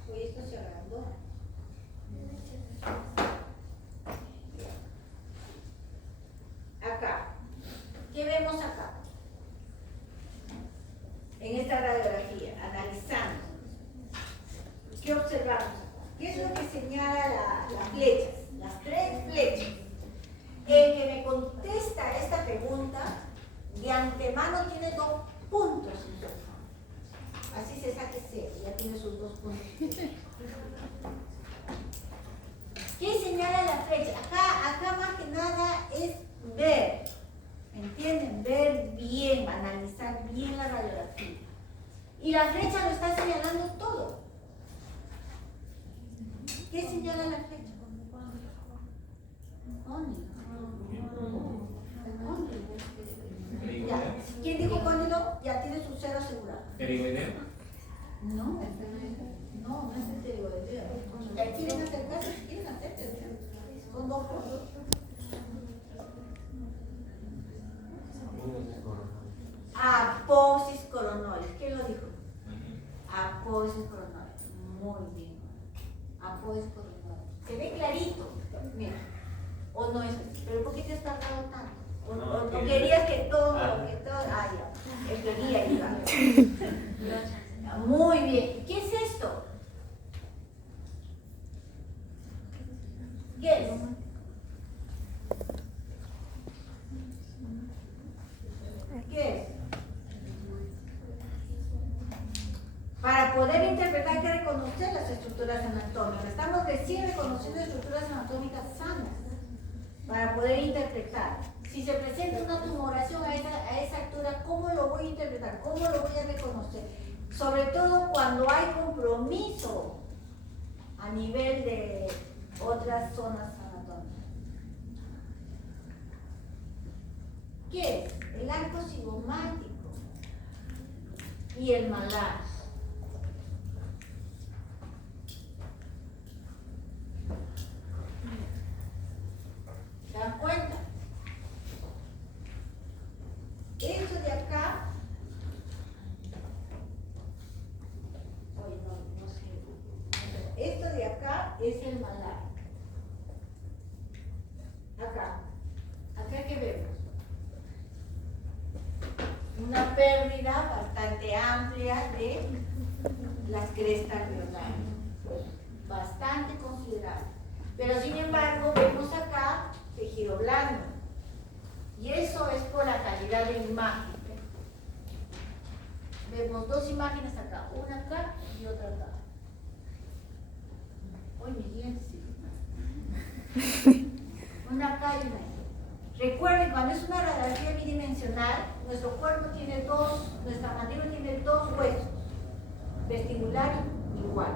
Oye, esto se agrandó. Acá. ¿Qué vemos acá? En esta radiografía, analizando. ¿Qué observamos? ¿Qué es lo que señala las flechas? Las 3 flechas. El que me contesta esta pregunta, de antemano tiene 2 puntos en su fondo. Así se saque 0, ya tiene sus 2 puntos. ¿Qué señala la flecha? Acá más que nada es ver. ¿Entienden? Ver bien, analizar bien la radiografía. Y la flecha lo está señalando todo. ¿Qué señala la flecha? Ya. ¿Quién dijo cóndilo? Ya tiene su 0 asegurado. ¿Perigoideo? No, no es el pterigoideo. Ya quieren acercarse, quieren hacerse. Son 2 puntos. Aposis coronalis. ¿Quién lo dijo? Aposis coronalis. Muy bien. Aposis coronalis. Se ve clarito. Mira. O no es así. ¿Pero por qué te has tardado tanto? O querías que todo, ya. El quería iba. Muy bien. ¿Qué es esto? ¿Qué es? ¿Qué es? Para poder interpretar hay que reconocer las estructuras anatómicas. Estamos recién reconociendo estructuras anatómicas sanas para poder interpretar. Si se presenta una tumoración a esa altura, ¿cómo lo voy a interpretar? ¿Cómo lo voy a reconocer? Sobre todo cuando hay compromiso a nivel de otras zonas anatómicas. ¿Qué es? El arco cigomático y el malar. ¿Se dan cuenta? Esto de acá, no sé, esto de acá es el malar. Acá que vemos una pérdida bastante amplia de las crestas alveolares, bastante considerable. Pero sin embargo vemos acá tejido blando. Y eso es por la calidad de imagen. Vemos 2 imágenes acá, una acá y otra acá. Uy, mis dientes. Una acá y una acá. Recuerden, cuando es una radiografía bidimensional, nuestro cuerpo tiene nuestra mandíbula tiene 2 huesos, vestibular igual.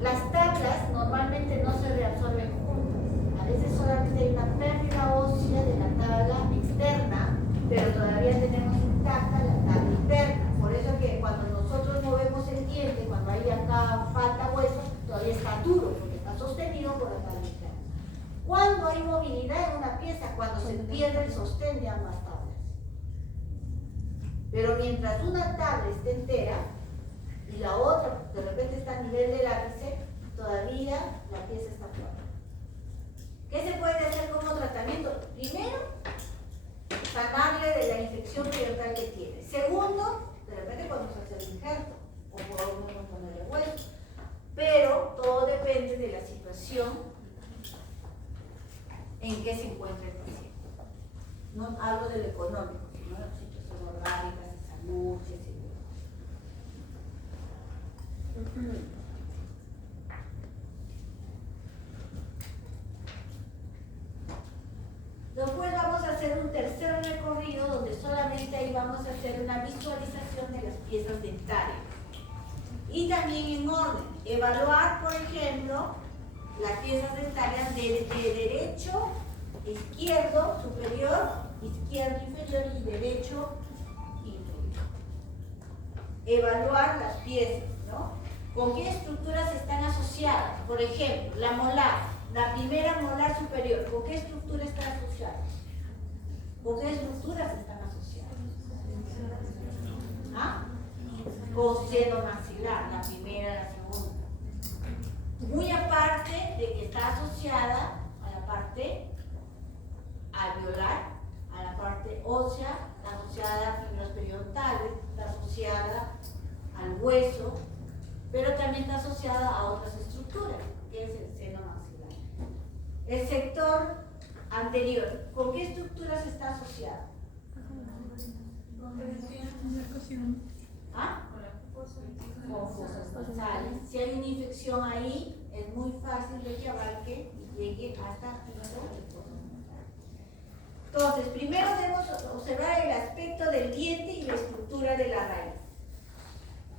Las tablas normalmente no se reabsorben juntas. A veces solamente hay una pérdida ósea de la tabla externa, pero todavía tenemos intacta la tabla interna. Por eso que cuando nosotros movemos el diente, cuando hay acá falta hueso, todavía está duro, porque está sostenido por la tabla interna. ¿Cuándo hay movilidad en una pieza? Cuando se pierde el sostén de ambas tablas. Pero mientras una tabla esté entera y la otra de repente está a nivel del ápice, todavía la pieza está fuera. ¿Qué se puede hacer como tratamiento? Primero, sanarle de la infección periodontal que tiene. Segundo, de repente podemos hacer el injerto o podemos ponerle hueso. Pero todo depende de la situación en que se encuentra el paciente. No hablo de lo económico, sino de la situación orgánica, de salud, etc. Después vamos a hacer un tercer recorrido donde solamente ahí vamos a hacer una visualización de las piezas dentarias. Y también en orden, evaluar, por ejemplo, las piezas dentarias de derecho, izquierdo, superior, izquierdo, inferior y derecho, inferior. Evaluar las piezas, ¿no? ¿Con qué estructuras están asociadas? Por ejemplo, la molar, la primera molar superior, ¿con qué estructura está asociada? ¿Con qué estructuras están asociadas? ¿Ah? Con seno maxilar, la primera, la segunda. Muy aparte de que está asociada a la parte alveolar, a la parte ósea, está asociada a fibras periodontales, está asociada al hueso, pero también está asociada a otras estructuras, que es el seno maxilar. El sector anterior, ¿con qué estructuras está asociada? ¿Ah? Con fosas nasales. Si hay una infección ahí, es muy fácil de que abarque y llegue hasta el foso nasal. Entonces, primero debemos observar el aspecto del diente y la estructura de la raíz.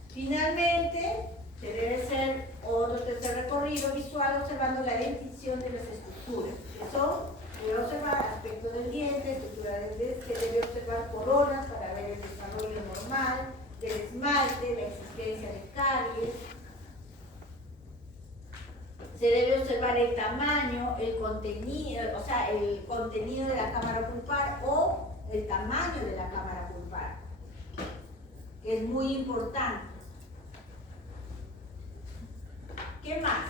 Finalmente, se debe hacer otro tercer recorrido visual observando la dentición de las estructuras, que son, debe observar el aspecto del diente, estructura del diente, se debe observar coronas para ver el desarrollo normal del esmalte, la existencia de caries. Se debe observar el tamaño, el contenido, o sea, el contenido de la cámara pulpar o el tamaño de la cámara pulpar, que es muy importante. ¿Qué más?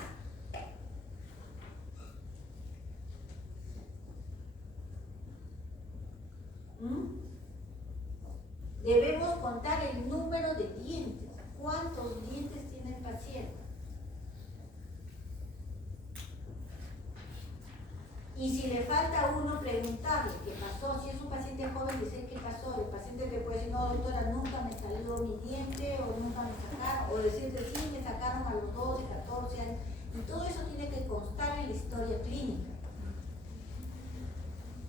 Debemos contar el número de dientes. ¿Cuántos dientes tiene el paciente? Y si le falta uno, preguntarle qué pasó. Si es un paciente joven, decir qué pasó. El paciente le puede decir, no doctora, nunca me salió mi diente, o nunca me sacaron, o decirle, sí, me sacaron a los 12, 14 años. Y todo eso tiene que constar en la historia clínica.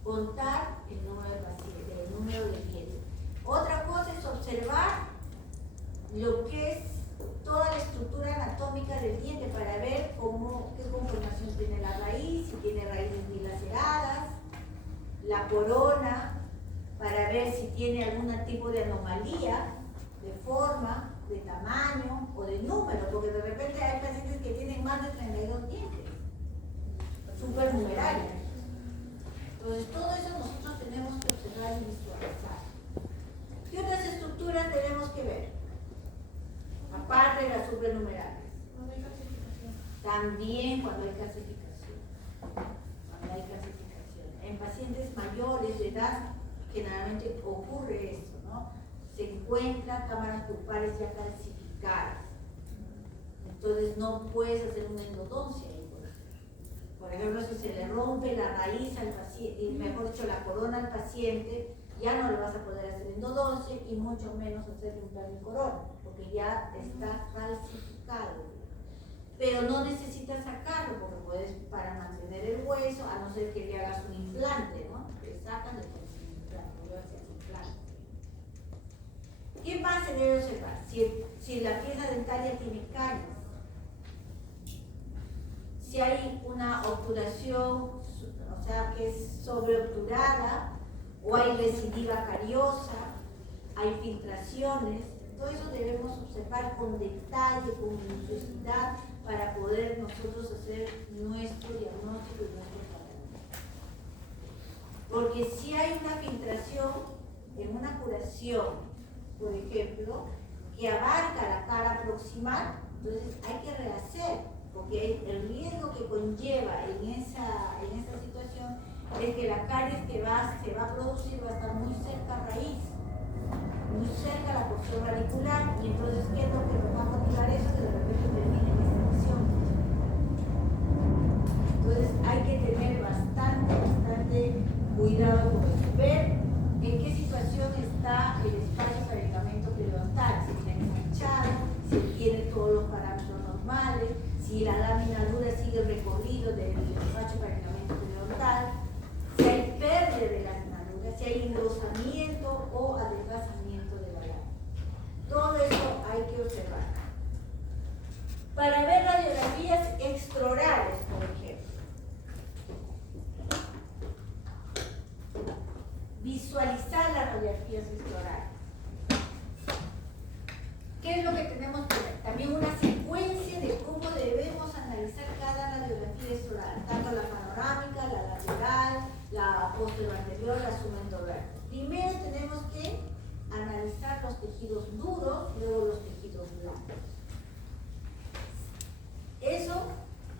Contar el número de pacientes, el número de dientes. Otra cosa es observar lo que es toda la estructura anatómica del diente para ver qué conformación tiene la raíz, si tiene raíces bilaceradas, la corona, para ver si tiene algún tipo de anomalía, de forma, de tamaño o de número, porque de repente hay pacientes que tienen más de 32 dientes, supernumerarios. Entonces todo eso nosotros tenemos que observar y visualizar. ¿Qué otras estructuras tenemos que ver? Aparte de las supernumerarias. También cuando hay calcificación. En pacientes mayores de edad generalmente ocurre esto, ¿no? Se encuentran cámaras pulpares ya calcificadas. Entonces no puedes hacer una endodoncia ahí, por ejemplo, si se le rompe la raíz al paciente, y mejor dicho, la corona al paciente, ya no le vas a poder hacer endodoncia y mucho menos hacer un plan de corona, porque ya está calcificado. Pero no necesitas sacarlo, porque puedes, para mantener el hueso, a no ser que le hagas un implante, ¿no? Le sacan y le pones un implante, le haces implante. ¿Qué más se debe observar? Si la pieza dentaria tiene caries, si hay una obturación, o sea, que es sobreobturada, o hay recidiva cariosa, hay filtraciones, todo eso debemos observar con detalle, con minuciosidad, para poder nosotros hacer nuestro diagnóstico y nuestro tratamiento. Porque si hay una filtración en una curación, por ejemplo, que abarca la cara proximal, entonces hay que rehacer porque el riesgo que conlleva en esa situación es que la caries que se va a producir va a estar muy cerca a raíz, muy cerca a la porción radicular, y entonces ¿qué es lo que nos va a motivar eso? Que de repente termine en extinción. Entonces hay que tener bastante cuidado con eso, ver en qué situación está el espacio para el ligamento periodontal, si está ensanchado, si tiene todos los parámetros normales, si la lámina dura sigue el recorrido del espacio para el ligamento periodontal, si hay pérdida de lámina dura, si hay engrosamiento o adelgazamiento de la lámina. Todo eso hay que observar. Para ver radiografías extraorales, por ejemplo, visualizar las radiografías extraorales. ¿Qué es lo que tenemos que ver? También una secuencia de cómo debemos analizar cada radiografía extraoral, tanto la panorámica, la lateral, la posterior anterior, la submentoral. Primero tenemos que analizar los tejidos duros, luego los tejidos blandos. Eso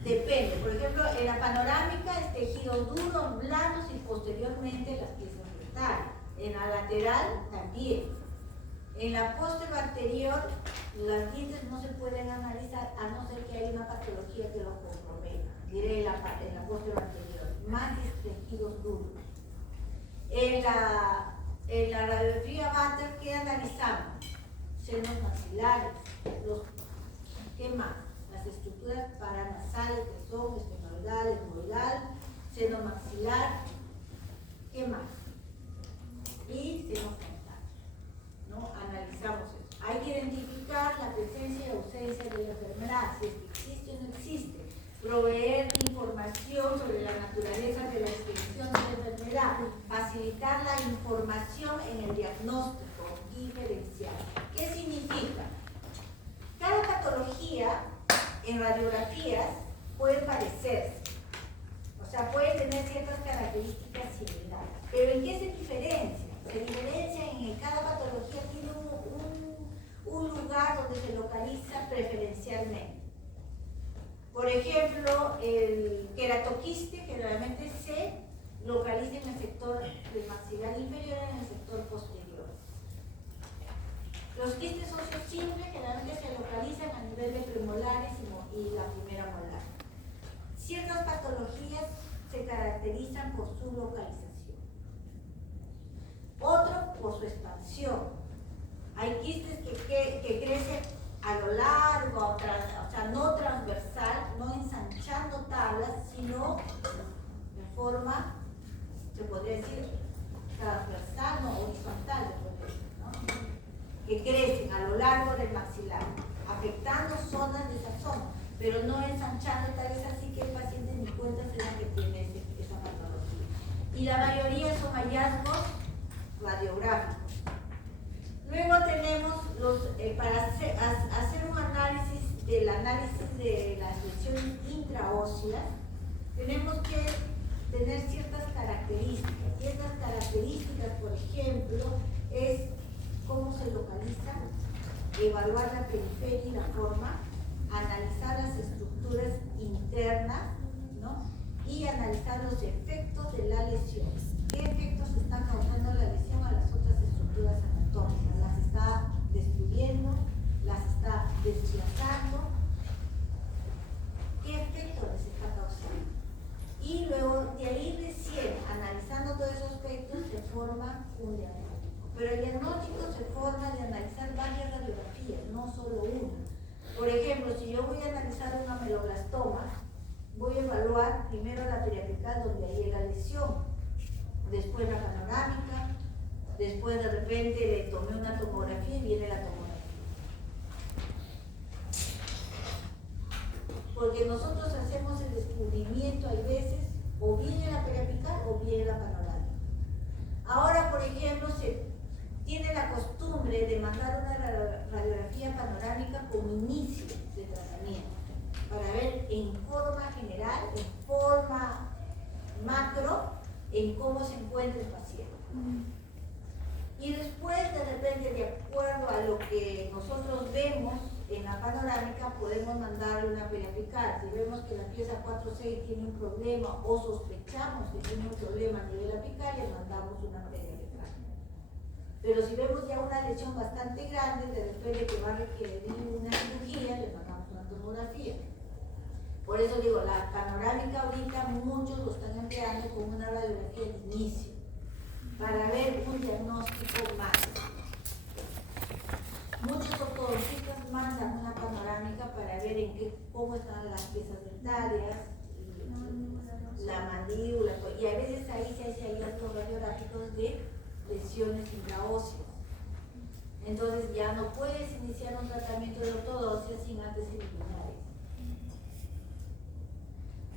depende. Por ejemplo, en la panorámica es tejidos duros, blandos y posteriormente las piezas dentales. En la lateral también. En la posterior anterior, los dientes no se pueden analizar a no ser que haya una patología que los comprometa. Diré en la posterior anterior, más tejidos duros. En la radiografía Vater, ¿qué analizamos? Senos maxilares, ¿qué más? Las estructuras paranasales que son estenoidal, etmoidal, seno maxilar, ¿qué más? Y seno frontal, ¿no? Analizamos eso. Hay que identificar la presencia y ausencia de la enfermedad, si es que existe o no existe. Proveer información sobre la naturaleza de la extensión de la enfermedad, facilitar la información en el diagnóstico diferencial. ¿Qué significa? Cada patología en radiografías puede parecerse, o sea, puede tener ciertas características similares, pero ¿en qué se diferencia? Se diferencia en que cada patología tiene un lugar donde se localiza preferencialmente. Por ejemplo, el queratoquiste generalmente se localiza en el sector del maxilar inferior, en el sector posterior. Los quistes óseos simples generalmente se localizan a nivel de premolares y la primera molar. Ciertas patologías se caracterizan por su localización. Otro por su expansión. Hay quistes que crecen a lo largo, o sea, no transversal, no ensanchando tablas, sino de forma, se podría decir, transversal, no horizontal, ¿no? Que crecen a lo largo del maxilar, afectando zonas de esa zona, pero no ensanchando, tal vez así que el paciente ni cuenta se da que tiene esa patología. Y la mayoría son hallazgos radiográficos. Luego tenemos para hacer un análisis de las lesiones intraóseas, tenemos que tener ciertas características. Ciertas características, por ejemplo, es cómo se localiza, evaluar la periferia y la forma, analizar las estructuras internas, ¿no? Y analizar los efectos de la lesión. ¿Qué efectos está causando la lesión a las otras estructuras anatómicas? ¿Las está destruyendo? ¿Las está desplazando? ¿Qué efecto les está causando? Y luego de ahí recién, analizando todos esos efectos, se forma un diagnóstico. Pero el diagnóstico se forma de analizar varias radiografías, no solo una. Por ejemplo, si yo voy a analizar una ameloblastoma, voy a evaluar primero la periapical donde hay la lesión, después la panorámica, después de repente le tomé una tomografía y viene la tomografía. Porque nosotros hacemos el descubrimiento, hay veces, o bien en la periapical o bien en la panorámica. Ahora, por ejemplo, se tiene la costumbre de mandar una radiografía panorámica como inicio de tratamiento, para ver en forma general, en forma macro, en cómo se encuentra el paciente. Y después, de repente, de acuerdo a lo que nosotros vemos en la panorámica podemos mandarle una periapical. Si vemos que la pieza 4-6 tiene un problema o sospechamos que tiene un problema a nivel apical, le mandamos una periapical. Pero si vemos ya una lesión bastante grande, de repente que va a requerir una cirugía, le mandamos una tomografía. Por eso digo, la panorámica ahorita muchos lo están empleando como una radiografía de inicio, para ver un diagnóstico más. Muchos ortodoncistas mandan una panorámica para ver cómo están las piezas dentarias, la mandíbula, y a veces ahí se hace hallazgos radiográficos de lesiones intraóseas. Entonces ya no puedes iniciar un tratamiento de ortodoncia sin antes eliminar eso.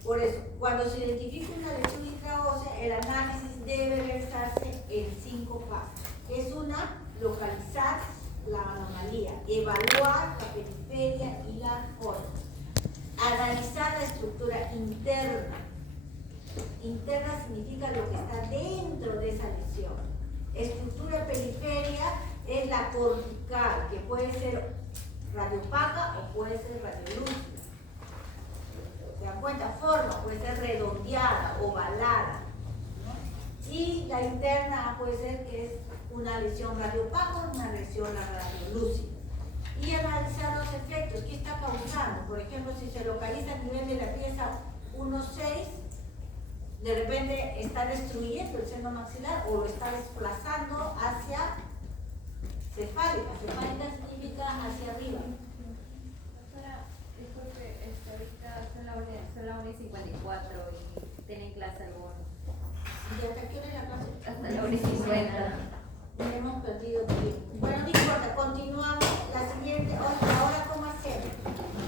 Por eso, cuando se identifica una lesión intraósea, el análisis debe realizarse en 5 fases. Es una, localizar la anomalía, evaluar la periferia y la forma, analizar la estructura interna. Interna significa lo que está dentro de esa lesión. Estructura periferia es la cortical, que puede ser radiopaca o puede ser radiolúcida. ¿Se dan cuenta? Forma puede ser redondeada, ovalada, ¿no? Y la interna puede ser que es una lesión radiopaca o una lesión radiolúcida. Y analizar los efectos, ¿qué está causando? Por ejemplo, si se localiza a nivel de la pieza 1-6, de repente está destruyendo el seno maxilar o lo está desplazando hacia cefálica. Cefálica significa hacia arriba. Doctora, disculpe, ahorita son la 1:54 y tienen clase algunos. ¿Y hasta qué hora es la clase? Hasta la 1:50. Hemos perdido tiempo.